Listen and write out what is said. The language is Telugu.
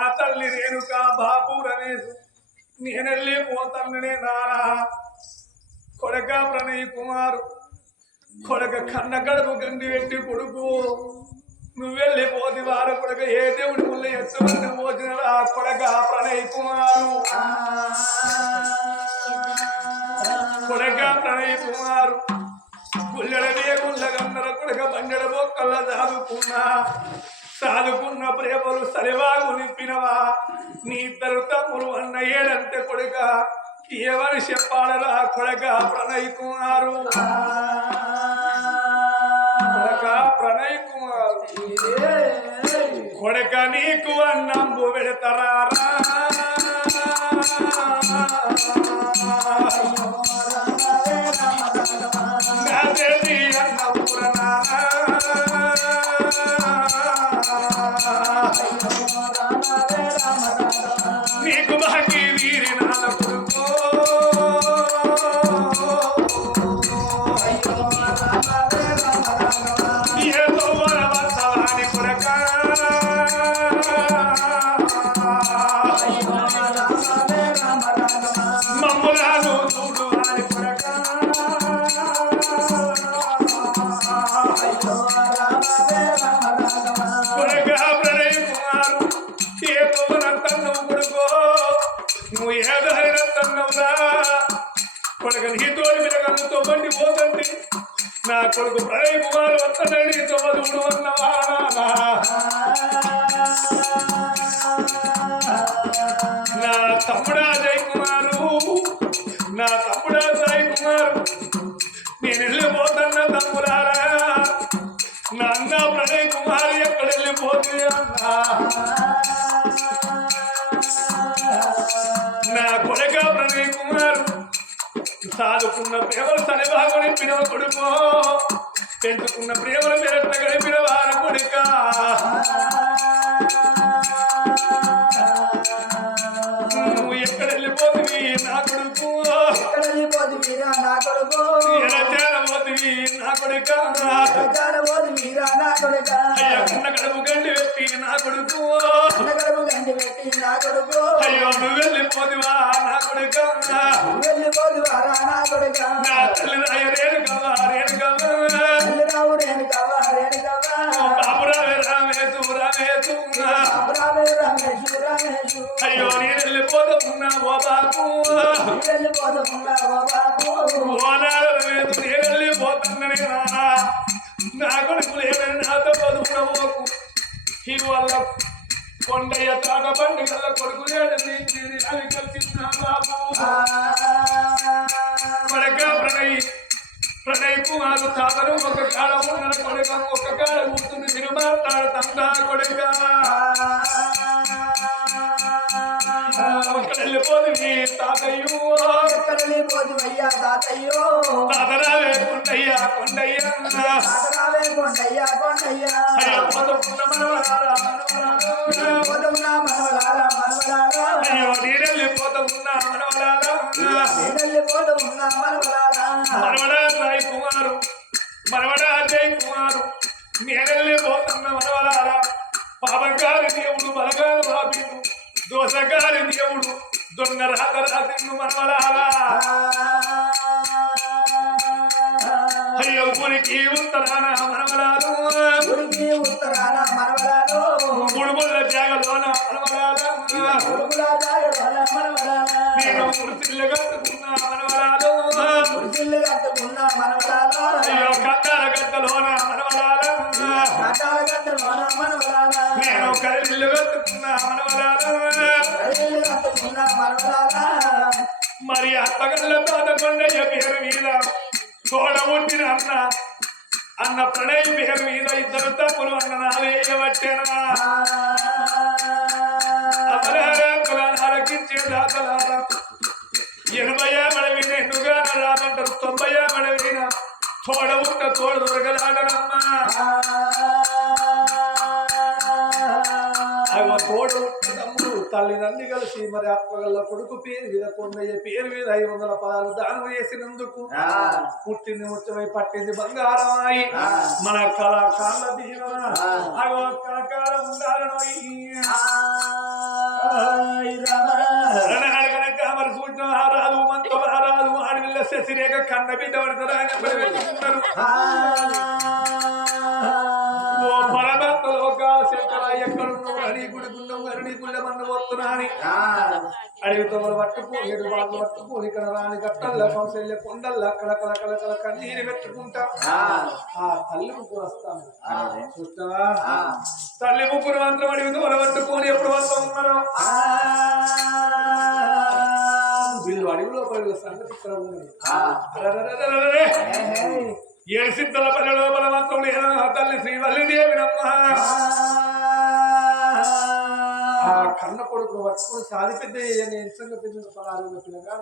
ఆ తల్లి రేణుక బాపు రమేష్ నేనెళ్ళి పోతానే నానా కొడక ప్రణయ్ కుమారు కొడక కన్న గడుపు గండి పెట్టి కొడుకు నువ్వెళ్ళి పోతి వారు కొడక ఏ దేవుడి ముళ్ళ ఎత్తుమంది పోచిన ఆ కొడక ప్రణయ్ కుమారు కొడక ప్రణయ్ కుమారు గుళ్ళెడనే గుళ్ళగన్నర కొడక బండెడ బొక్కల్లా సాదుకున్న ప్రేమలు సరివాగు నింపినవా నీ ఇద్దరు తమ్ముడు అన్న ఏడంటే కొడుక ఎవరు చెప్పాలరా కొడక ప్రణయ్ కుమారు కొడక ప్రణయ్ కుమారు కొడక నీకు అన్నంబు పెడతారా నాదేది అన్నపురనా నీకు బాకి వీరి నాన్న కొడుకో ఏదో వరవత్తవాని కొడక మమ్ములను చూడు వారి కొడక కొడక ప్రణయ్ కుమారు ఏదో వరత్తన్నవు కొడుకో నువ్వు ఏదో హరినత్తన్నవురా కొడుక నీ తోడి విరగలతో బండి పోతండి నా కొడుకు ప్రణయ్ కుమారు వస్తాడని చదువుడు అన్నవా నా తమ్ముడా జై కుమారు నా తమ్ముడా సాయి కుమారు నేను వెళ్ళిపోతున్న తమ్ముడారా నా అన్న ప్రణయ్ కుమారు ఎక్కడ వెళ్ళిపోతుంది అన్నా నా కొడుక ప్రణయ్ కుమారు సాదుకున్న ప్రేమలు సరిబాగు నింపిన కొడుకో పెంచుకున్న ప్రేమలు మెరట్ల గడిపిన వారి కొడుక నువ్వు ఎక్కడ వెళ్ళిపోతుంది నా కొడుకు ఎడచేరబోతుంది నా కొడుక అయ్యో కన్న గడుపు గండి పెట్టి నా కొడుకు అయ్యో నువ్వు వెళ్ళిపోదివా నా కొడుక నా తల్లి రాయ రేణుకవా బాబురావే రామేశు అయ్యో నేను వెళ్ళిపోతా ఉన్నా ఓ బాబు ఓనాడు రమేశు నేను వెళ్ళిపోతున్నానే నా కొడుకులు ఏమైనా నాతో చదువుకోకు ఇది వల్ల కొండయ్య తాట బండి కల్లా కొడుకు లేడని అవి కలిసిన బాబు కొడక ప్రణయ్ కుమారు తాతను ఒక కాడ ఉన్న కొడుక ఒక కాడ కూర్చుని మీరు మాట్లాడుతుందా కొడుక వెళ్ళిపోదు తాతయ్యో తాతరావే కొండయ్యా అయ్యో పొద్దుకున్న మనవరారా అయ్యో నేనెళ్ళిపోతా ఉన్నా మనవరారా మనవడా సాయి కుమారు మనవడా జై కుమారు నేనెళ్ళిపోతున్న మనవరారా పాపగారి దేవుడు బలగారు బాబీడు దోషగారి దేవుడు దొంగ రాత్రి మనవరారా అయ్యో ఊరికి ఉత్తరాన మనవరాలు గుడుగుల జాగలోన మనవరాలు నేను మురిసిల్లు కట్టుకున్నా మనవరాలు అయ్యో కట్టాల గడ్డలోన మనవరాలు నేను కరిల్లు కట్టుకున్నా మనవరాలు మరి అత్తగల్ల తాత కొండయ్య పేరు మీద తోడ ఉండిన అన్న ప్రణయ్ పేరు మీద ఇద్దరు తప్పులు అన్న నావేయబట్టేనా ఆలకించే దాతలారా 80 మడవిన ఎన్నుగా రామంటారు 90 మడవిన తోడ ఉంట తోడ దొరకలాడనమ్మా తోడ ఉంట తమ్ముడు తల్లిదండ్రి కలిసి మరి అప్పగల్ల కొడుకు పేరు మీద కొండయ్య పేరు మీద 500 పాలు దానం వేసినందుకు పుట్టింది ముచ్చమై పట్టింది బంగారమై మన కళాకారుల దీవెన కళాకారం ఉండాలని శశిరేఖ కన్న బిడ్డ పడతారా అని పెట్టుకుంటారు ఓ పరమాత్మ లోక శంకర ఎక్కడున్నావు అడి గుడికున్నావు అరడి గుళ్ళ మన్ను వస్తున్నా అని అడవితో పట్టుకు ఏడు బాటలు పట్టుకు ఇక్కడ రాని గట్టల్లా కౌశల్య కొండల్లా కళ కన్నీరు పెట్టుకుంటా ఆ తల్లి ముగ్గురు వస్తాను చూస్తావా తల్లి ముగ్గురు మాత్రం అడవితో పట్టుకొని ఎప్పుడు వస్తా ఉన్నారో వీళ్ళు అడవిలో పడి సంగతి ఇక్కడ ఉన్నది ఏడు సిద్ధల పల్లెలో బలవంతం లేదా తల్లి శ్రీవల్లిదేవినమ్మ ఆ కన్న కొడుకు పట్టుకుని సాది పెద్ద ఎంచంగా పెద్ద పలారు పిల్లగా